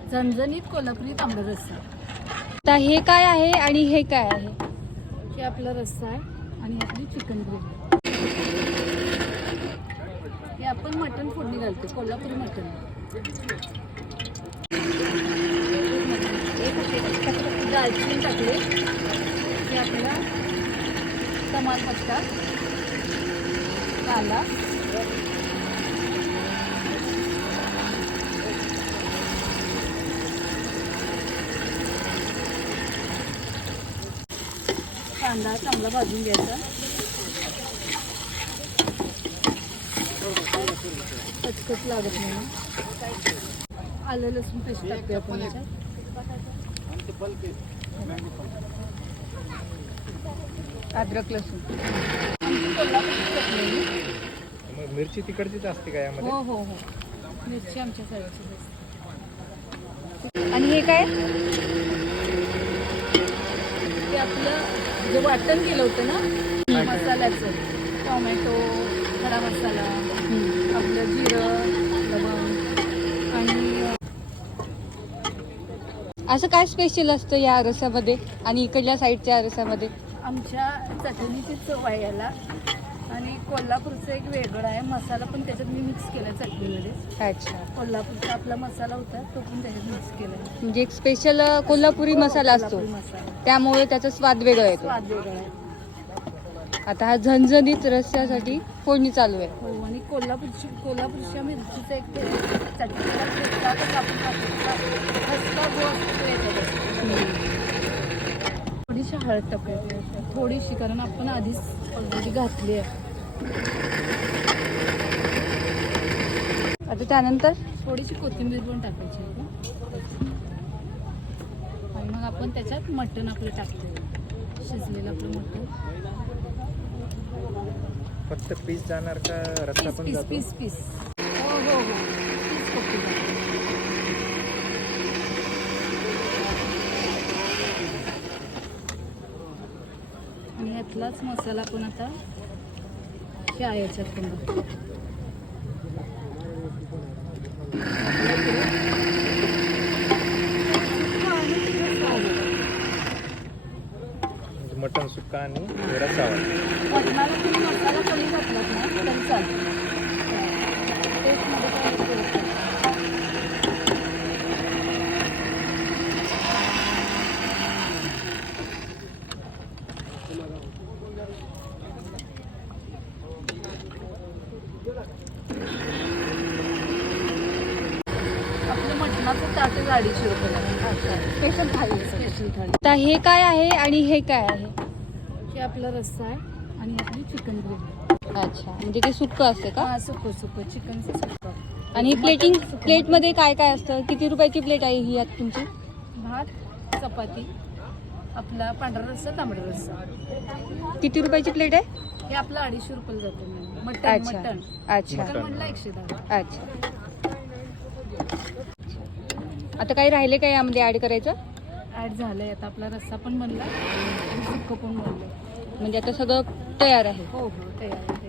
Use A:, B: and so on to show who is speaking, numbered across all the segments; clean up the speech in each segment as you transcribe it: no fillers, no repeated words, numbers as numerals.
A: झणझणीत कोल्हापुरी तांबडा रस्सा.
B: आता हे काय आहे आणि हे काय आहे?
A: हे आपला रस्सा आहे आणि आपली चिकन ग्रेव्ही. हे आपण मटण फोडणी घालतो, कोल्हापुरी मटण. दालचिनी टाकले. हे आपला तमालपत्ता, कांदा, कांदा चांगला भाजून घ्यायचा. कचकच लागत नाही. आलं लसूण पेस्ट टाकते आपण याच्यात.
B: अद्रक लसूण.
C: मिरची तिकडचीच असते का यामध्ये?
A: हो हो हो, मिरची आमच्या साईडची असते.
B: आणि हे काय?
A: ते आपलं जे वाटण केलं होतं ना मसाल्याचं, टोमॅटो, खडा मसाला, आपलं जिरं, लवंग आणि
B: असं काय स्पेशल असतं या रस्स्यामध्ये आणि इकडल्या साईडच्या रस्स्यामध्ये?
A: आमच्या चटणीची चव आहे याला. आणि कोल्हापूरचं एक वेगळं आहे मसाला, पण त्याच्यात मी मिक्स केला चटणीमध्ये.
B: अच्छा,
A: कोल्हापूरचा आपला मसाला होता तो पण त्याच्यात मिक्स केला.
B: म्हणजे एक स्पेशल कोल्हापुरी मसाला असतो,
A: कोल्हापुरी मसाला,
B: त्यामुळे त्याचा स्वाद वेगळा येतो.
A: स्वाद वेगळा आहे.
B: आता हा झणझणीत रस्स्यासाठी फोडणी चालू आहे.
A: हो, आणि कोल्हापूरच्या मिरचीचं एक ते चटणीला ठसका कसा आपण टाकतो, ठसका जो असतो तो येतो त्याच्यात. थोडीशी हळद टाकूया, थोडीशी, कारण आपण आधीच ऑलरेडी घातली आहे.
B: आता त्यानंतर
A: थोडीशी कोथिंबीर पण टाकायची आहे आणि मग आपण त्याच्यात मटण आपलं टाकतो, शिजलेलं आपलं मटण.
C: फक्त पीस जाणार का रस्सा पण
A: पीस
C: जातो?
A: पीस पीस हो हो हो, पीस फक्त जातो. आणि यातलाच मसाला पण आता ह्या याच्यात पण घालतो.
C: मटन सुक्का आणि रस्सा.
A: मटणाला तुम्ही मसाला कमी घातलात ना तरी चालतं. टेस्टमध्ये काय होतं? आपलं मटणाचं ताट 250 रुपयाला. स्पेशल थाळी आहे, स्पेशल थाळी.
B: आता हे काय आहे आणि हे काय आहे?
A: हे आपला रस्सा आहे आणि आपली चिकन ग्रेव्ही.
B: अच्छा, म्हणजे ते सुक्क असते का?
A: हा, सुकं सुकं चिकनचं सुकं.
B: आणि प्लेटमध्ये काय काय असतं? किती रुपयाची प्लेट आहे ही आता तुमची?
A: भात, चपाती, आपला पांढरा रस्सा, तांबडा रस्सा.
B: किती रुपयाची प्लेट आहे?
A: हे आपलं 250 रुपयाला जातं. मटण
B: अच्छा
A: मटण
B: अच्छा
A: चिकन म्हटलं 110.
B: अच्छा. आता काही राहिले काय यामध्ये ऍड करायचं?
A: ॲड झालंय. आता आपला रस्सा पण बनला आणि सुक्कं पण बनलं.
B: म्हणजे आता सगळं तयार आहे.
A: हो हो, तयार आहे.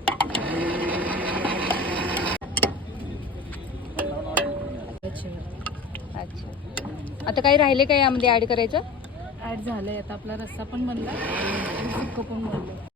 B: अच्छा, आता काही राहिले काय यामध्ये ऍड करायचं?
A: ॲड झालंय. आता आपला रस्सा पण बनला आणि सुक्कं पण बनलं.